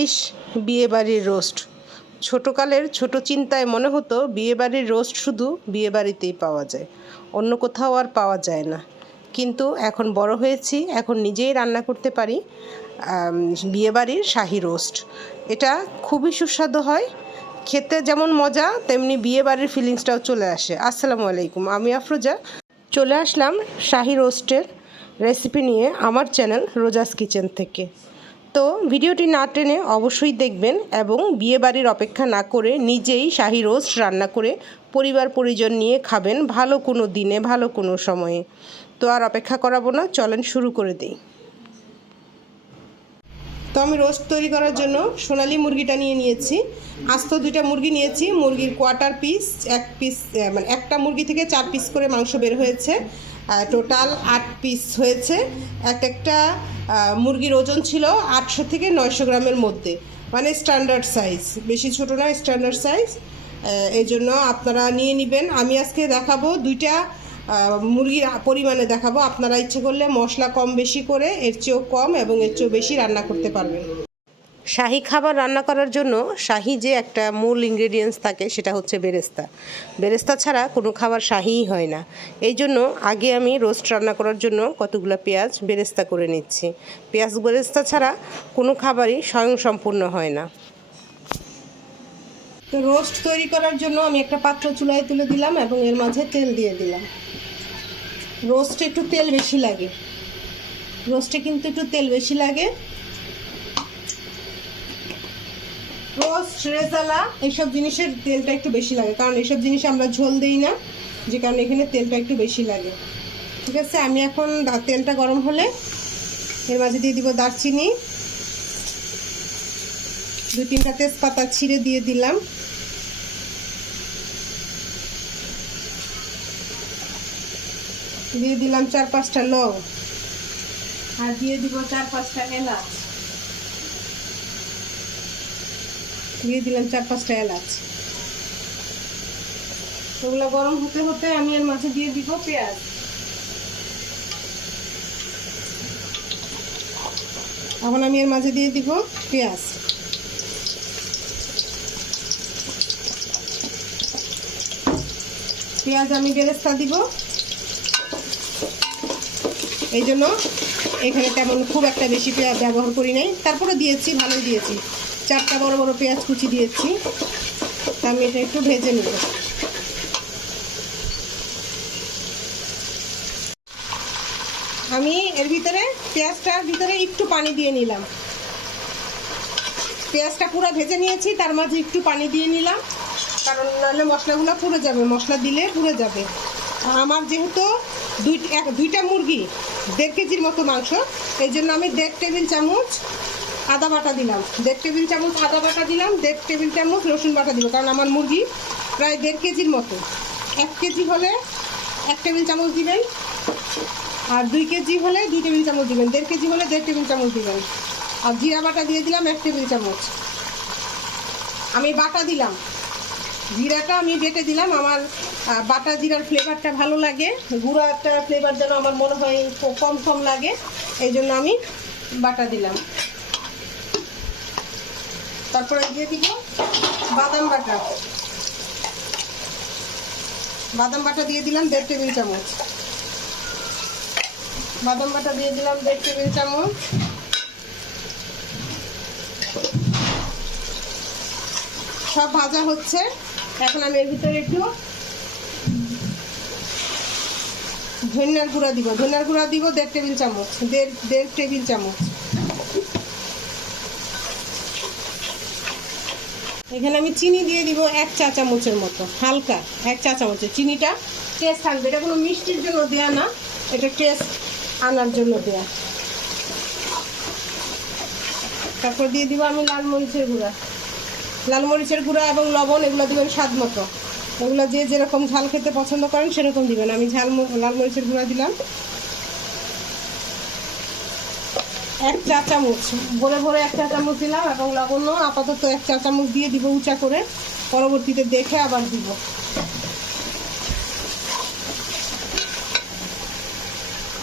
ইস, বিয়েবাড়ির রোস্ট। ছোটকালের ছোট চিন্তায় মনে হতো বিয়েবাড়ির রোস্ট শুধু বিয়েবাড়িতেই পাওয়া যায়, অন্য কোথাও আর পাওয়া যায় না। কিন্তু এখন বড় হয়েছি, এখন নিজেই রান্না করতে পারি বিয়েবাড়ির শাহী রোস্ট। এটা খুবই সুস্বাদু হয়, খেতে যেমন মজা তেমনি বিয়েবাড়ির ফিলিংসটাও চলে আসে। আসসালামু আলাইকুম, আমি আফরোজা। চলে আসলাম শাহী রোস্টের রেসিপি নিয়ে আমার চ্যানেল রোজাস কিচেন থেকে। তো ভিডিওটি না টেনে অবশ্যই দেখবেন এবং বিয়েবাড়ির অপেক্ষা না করে নিজেই শাহী রোস্ট রান্না করে পরিবার পরিজন নিয়ে খাবেন ভালো কোনো দিনে, ভালো কোনো সময়ে। তো আর অপেক্ষা করাবো না, চলেন শুরু করে দিই। তো আমি রোস্ট তৈরি করার জন্য সোনালী মুরগিটা নিয়েছি। আস্ত 2টা মুরগি নিয়েছি। মুরগির কোয়ার্টার পিস, এক পিস, মানে একটা মুরগি থেকে 4 পিস করে মাংস বের হয়েছে। টোটাল 8 পিস হয়েছে। একটা মুরগির ওজন ছিল 800 থেকে 900 গ্রামের মধ্যে, মানে স্ট্যান্ডার্ড সাইজ, বেশি ছোট না, স্ট্যান্ডার্ড সাইজ। এই জন্য আপনারা নিয়ে নেবেন। আমি আজকে দেখাবো 2টা মুরগির পরিমাণে দেখাবো। আপনারা ইচ্ছে করলে মশলা কম বেশি করে এর চেয়েও কম এবং এর চেয়েও বেশি রান্না করতে পারবেন। শাহী খাবার রান্না করার জন্য শাহী যে একটা মূল ইনগ্রেডিয়েন্টস থাকে সেটা হচ্ছে বেরেস্তা। বেরেস্তা ছাড়া কোনো খাবার শাহীই হয় না। এই জন্য আগে আমি রোস্ট রান্না করার জন্য কতগুলো পেঁয়াজ বেরেস্তা করে নিচ্ছি। পেঁয়াজ বেরেস্তা ছাড়া কোনো খাবারই স্বয়ংসম্পূর্ণ হয় না। তো রোস্ট তৈরি করার জন্য আমি একটা পাত্র চুলায় তুলে দিলাম এবং এর মাঝে তেল দিয়ে দিলাম। রোস্টে একটু তেল বেশি লাগে, রোস্টে কিন্তু একটু তেল বেশি লাগে। রোস্ট, রেজালা এইসব জিনিসের তেলটা একটু বেশি লাগে, কারণ এইসব জিনিসে আমরা ঝোল দিই না, যে কারণে এখানে তেলটা একটু বেশি লাগে। ঠিক আছে, আমি এখন তেলটা গরম হলে এর মাঝে দিয়ে দিব দারচিনি, 2-3টা তেজপাতা ছিঁড়ে দিয়ে দিলাম। দিয়ে দিলাম 4-5টা লং, আর দিয়ে দিব 4-5টা এলাচ। দিয়ে দিলাম 4-5টা এলাচ। ওগুলো গরম হতে হতে আমি এর মাঝে দিয়ে দিব পেঁয়াজ। এখন আমি এর মাঝে দিয়ে দিব পেঁয়াজ। পেঁয়াজ আমি বেরেস্তা দিব, এই জন্য এখানে তেমন খুব একটা বেশি পেঁয়াজ ব্যবহার করি নাই, তারপরে দিয়েছি, ভালোই দিয়েছি। 4টা বড় বড় পেঁয়াজ কুচি দিয়েছি। আমি এটা একটু ভেজে নেব। আমি এর ভিতরে পেঁয়াজটার ভিতরে একটু পানি দিয়ে নিলাম। পেঁয়াজটা পুরো ভেজে নিয়েছি, তার মাঝে একটু পানি দিয়ে নিলাম, কারণ নাহলে মশলাগুলো পুড়ে যাবে, মশলা দিলে পুড়ে যাবে। আমার যেহেতু 2টা মুরগি 1.5 কেজির মতো মাংস, এই জন্য আমি 1.5 টেবিল চামচ আদা বাটা দিলাম, 1.5 টেবিল চামচ আদা বাটা দিলাম, 1.5 টেবিল চামচ রসুন বাটা দিব, কারণ আমার মুরগি প্রায় 1.5 কেজির মতো। 1 কেজি হলে 1 টেবিল চামচ দিবেন, আর 2 কেজি হলে 2 টেবিল চামচ দিবেন, 1.5 কেজি হলে 1.5 টেবিল চামচ দিবেন। আর জিরা বাটা দিয়ে দিলাম 1 টেবিল চামচ। আমি বাটা দিলাম, জিরাটা আমি বেটে দিলাম। আমার বাটা জিরার ফ্লেভারটা ভালো লাগে, গুঁড়াটা ফ্লেভার যেন আমার মনে হয় কম কম লাগে, এই জন্য আমি বাটা দিলাম। তারপরে দিয়ে দিব বাদাম বাটা। বাদাম বাটা দিয়ে দিলাম 1.5 টেবিল চামচ। বাদাম বাটা দিয়ে দিলাম 1.5 টেবিল চামচ। সব ভাজা হচ্ছে, এখন আমি এর ভিতরে একটু ধনিয়ার গুঁড়া দিব। ধনিয়ার গুঁড়া দিব 1.5 টেবিল চামচ, 1.5 টেবিল চামচ। এখানে আমি চিনি দিয়ে দিব 1 চা চামচের মতো, হালকা 1 চা চামচের। চিনিটা টেস্ট আনবে, এটা কোনো মিষ্টির জন্য দেয়া না, এটা টেস্ট আনার জন্য দেয়া। তারপর দিয়ে দিব আমি লাল মরিচের গুঁড়া। লাল মরিচের গুঁড়া এবং লবণ এগুলো দিবেন স্বাদ মতো, এগুলো যে যেরকম ঝাল খেতে পছন্দ করেন সেরকম দিবেন। আমি লাল মরিচের গুঁড়া দিলাম 1 চা চামচ, ভরে ভরে 1 চা চামচ দিলাম, এবং লবণও আপাতত 1 চা চামচ দিয়ে দিব উঁচা করে, পরবর্তীতে দেখে আবার দিব।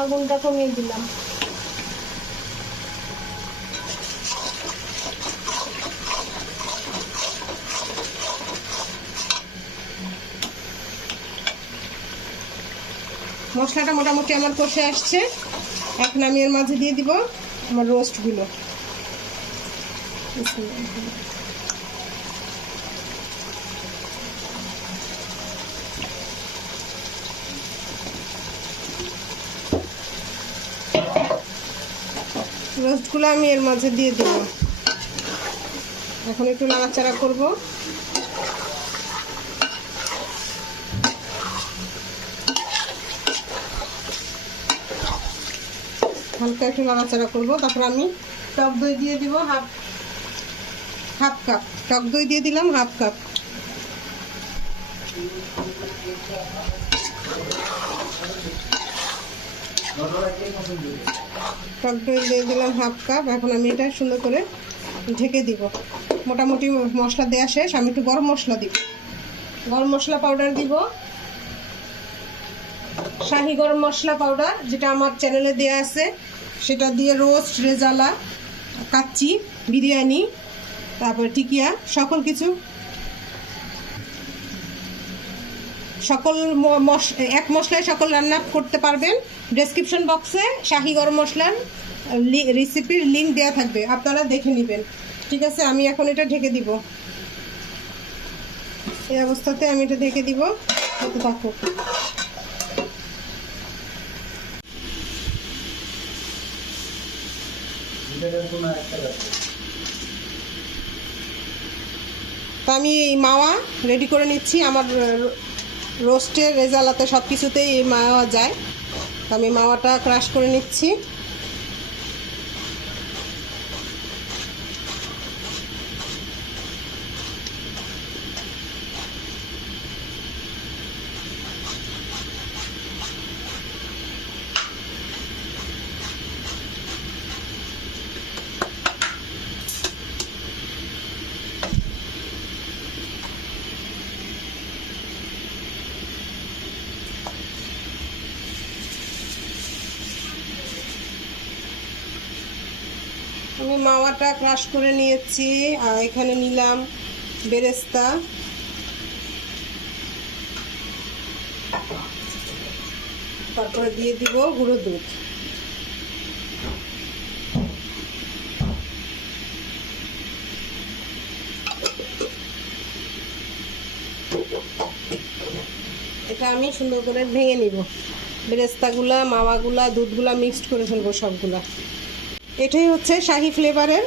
আগুনটা কমিয়ে দিলাম। মশলাটা মোটামুটি আমার কষে আসছে। এখন আমি এর মাঝে দিয়ে দিব আমার রোস্টগুলো। রোস্টগুলো আমি এর মাঝে দিয়ে দেব। এখন একটু নাড়াচাড়া করব। হালকা একটু নাড়াচাড়া করব। তারপর আমি টক দই দিয়ে দিব হাফ কাপ। টক দই দিয়ে দিলাম হাফ কাপ। টক দই দিয়ে দিলাম হাফ কাপ। এখন আমি এটা সুন্দর করে ঢেকে দিব। মোটামুটি মশলা দেওয়া শেষ। আমি একটু গরম মশলা দিব। গরম মশলা পাউডার দিব, শাহি গরম মশলা পাউডার, যেটা আমার চ্যানেলে দেয়া আছে। সেটা দিয়ে রোস্ট, রেজালা, কাচ্চি, বিরিয়ানি, তারপর টিকিয়া, সকল কিছু, সকল এক মশলায় সকল রান্না করতে পারবেন। ডেসক্রিপশন বক্সে শাহি গরম মশলার রেসিপির লিঙ্ক দেওয়া থাকবে, আপনারা দেখে নেবেন। ঠিক আছে, আমি এখন এটা ঢেকে দিব। এই অবস্থাতে আমি এটা ঢেকে দিব। হতে থাকুক। তো আমি এই মাওয়া রেডি করে নিচ্ছি। আমার রোস্টের রেজালাতে সব কিছুতেই এই মাওয়া যায়। তো আমি মাওয়াটা ক্রাশ করে নিচ্ছি। আমি মাওয়াটা ক্রাশ করে নিয়েছি। আর এখানে নিলাম বেরেস্তা, তারপরে দিয়ে দিব গুঁড়ো দুধ। এটা আমি সুন্দর করে ভেঙে নিব। বেরেস্তাগুলা, মাওয়াগুলা, দুধগুলা মিক্সড করে ফেলবো সবগুলা। এটাই হচ্ছে শাহি ফ্লেভারের,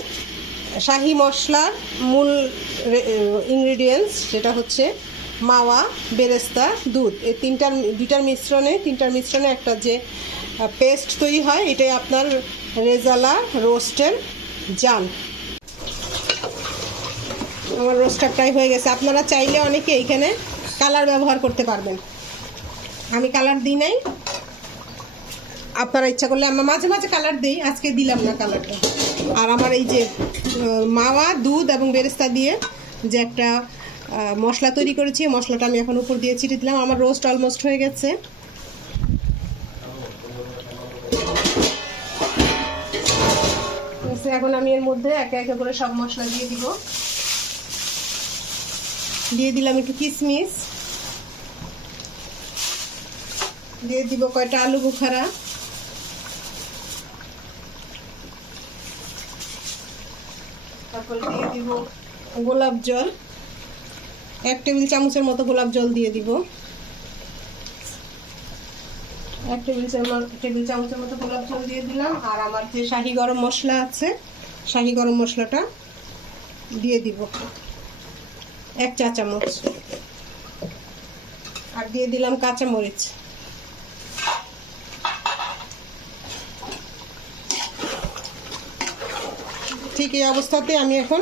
শাহি মশলার মূল ইনগ্রিডিয়েন্টস, যেটা হচ্ছে মাওয়া, বেরেস্তা, দুধ। এই দুইটার মিশ্রণে একটা যে পেস্ট তৈরি হয়, এটাই আপনার রেজালা রোস্টের জান। আমার রোস্টটা প্রায় হয়ে গেছে। আপনারা চাইলে অনেকে এইখানে কালার ব্যবহার করতে পারবেন। আমি কালার দিই নাই, আপনারা ইচ্ছা করলে আমরা মাঝে মাঝে কালার দিই, আজকে দিলাম না কালারটা। আর আমার এই যে মাওয়া, দুধ এবং বেরেস্তা দিয়ে যে একটা মশলা তৈরি করেছি, মশলাটা আমি এখন উপর দিয়ে ছিটিয়ে দিলাম। আমার রোস্ট অলমোস্ট হয়ে গেছে। এখন আমি এর মধ্যে একে একে করে সব মশলা দিয়ে দিব। দিয়ে দিলাম একটু কিশমিশ, দিয়ে দিব কয়টা আলু বুখারা, তারপর দিয়ে দিব গোলাপ জল, 1 টেবিল চামচের মতো গোলাপ জল দিয়ে দিব। 1 টেবিল চামচের মতো গোলাপ জল দিয়ে দিলাম। আর আমার যে শাহি গরম মশলা আছে, শাহি গরম মশলাটা দিয়ে দিব 1 চা চামচ। আর দিয়ে দিলাম কাঁচা মরিচ। ঠিক এই অবস্থাতে আমি এখন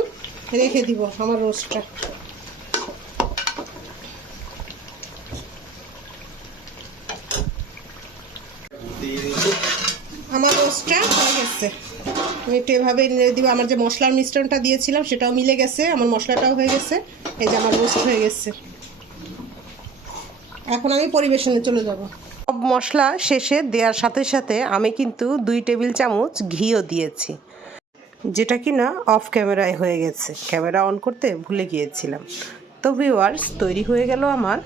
রেখে দিব আমার রোস্টটা। আমার রোস্টটা হয়ে গেছে। আমি একটু এভাবে নেড়ে দিব। আমার যে মশলার মিশ্রণটা দিয়েছিলাম সেটাও মিলে গেছে, আমার মশলাটাও হয়ে গেছে। এই যে আমার রোস্ট হয়ে গেছে। এখন আমি পরিবেশনে চলে যাব। সব মশলা শেষে দেওয়ার সাথে সাথে আমি কিন্তু 2 টেবিল চামচ ঘিও দিয়েছি, যেটা কি না অফ ক্যামেরায় হয়ে গেছে, ক্যামেরা অন করতে ভুলে গিয়েছিলাম। তো ভিউয়ার্স, তৈরি হয়ে গেল আমার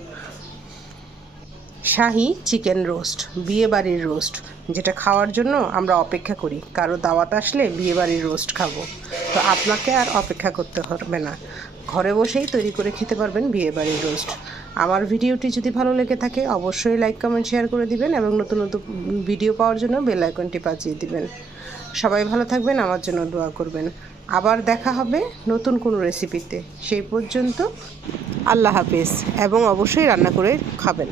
শাহি চিকেন রোস্ট, বিয়েবাড়ির রোস্ট, যেটা খাওয়ার জন্য আমরা অপেক্ষা করি। কারো দাওয়াত আসলে বিয়েবাড়ির রোস্ট খাবো, তো আপনাকে আর অপেক্ষা করতে হবে না, ঘরে বসেই তৈরি করে খেতে পারবেন বিয়েবাড়ির রোস্ট। আমার ভিডিওটি যদি ভালো লেগে থাকে অবশ্যই লাইক, কমেন্ট, শেয়ার করে দিবেন এবং নতুন নতুন ভিডিও পাওয়ার জন্য বেল আইকনটি বাজিয়ে দিবেন। সবাই ভালো থাকবেন, আমার জন্য দোয়া করবেন। আবার দেখা হবে নতুন কোনো রেসিপিতে। সেই পর্যন্ত আল্লাহ হাফেজ এবং অবশ্যই রান্না করে খাবেন।